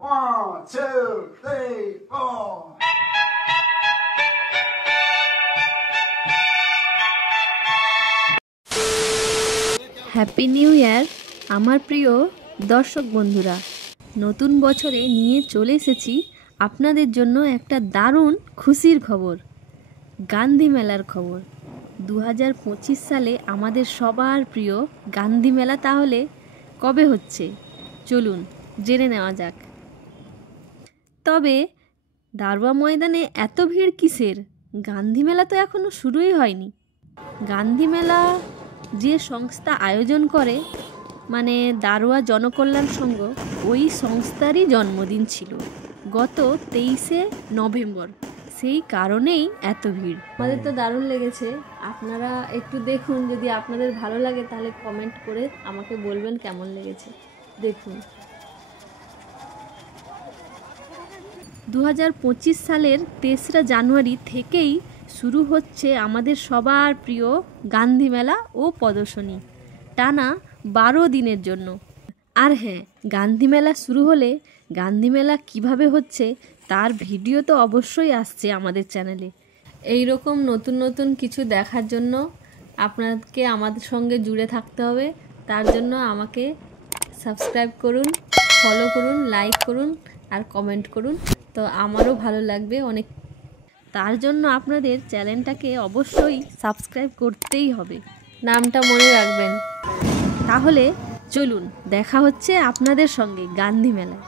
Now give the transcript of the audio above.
One, two, three, four. Happy new year আমার প্রিয় দর্শক বন্ধুরা। নতুন বছরে নিয়ে চলে এসেছি আপনাদের জন্য একটা দারুণ খুশির খবর, গান্ধী মেলার খবর। 2025 সালে আমাদের সবার প্রিয় গান্ধী মেলা তাহলে কবে হচ্ছে চলুন জেনে নেওয়া যাক। তবে দারোয়া ময়দানে এত ভিড় কিসের? গান্ধী মেলা তো এখনও শুরুই হয়নি। গান্ধী মেলা যে সংস্থা আয়োজন করে মানে দারোয়া জনকল্যাণ সংঘ, ওই সংস্থারই জন্মদিন ছিল গত 23শে নভেম্বর। সেই কারণেই এত ভিড়। আমাদের তো দারুণ লেগেছে, আপনারা একটু দেখুন, যদি আপনাদের ভালো লাগে তাহলে কমেন্ট করে আমাকে বলবেন কেমন লেগেছে। দেখুন 2025 সালের 3রা জানুয়ারি থেকেই শুরু হচ্ছে আমাদের সবার প্রিয় গান্ধী মেলা ও প্রদর্শনী, টানা 12 দিনের জন্য। আর হ্যাঁ, গান্ধী মেলা শুরু হলে গান্ধী মেলা কীভাবে হচ্ছে তার ভিডিও তো অবশ্যই আসছে আমাদের চ্যানেলে। এই রকম নতুন নতুন কিছু দেখার জন্য আপনাকে আমাদের সঙ্গে জুড়ে থাকতে হবে। তার জন্য আমাকে সাবস্ক্রাইব করুন, ফলো করুন, লাইক করুন আর কমেন্ট করুন, তো আমারও ভালো লাগবে অনেক। তার জন্য আপনাদের চ্যানেলটাকে অবশ্যই সাবস্ক্রাইব করতেই হবে, নামটা মনে রাখবেন। তাহলে চলুন দেখা হচ্ছে আপনাদের সঙ্গে গান্ধী মেলায়।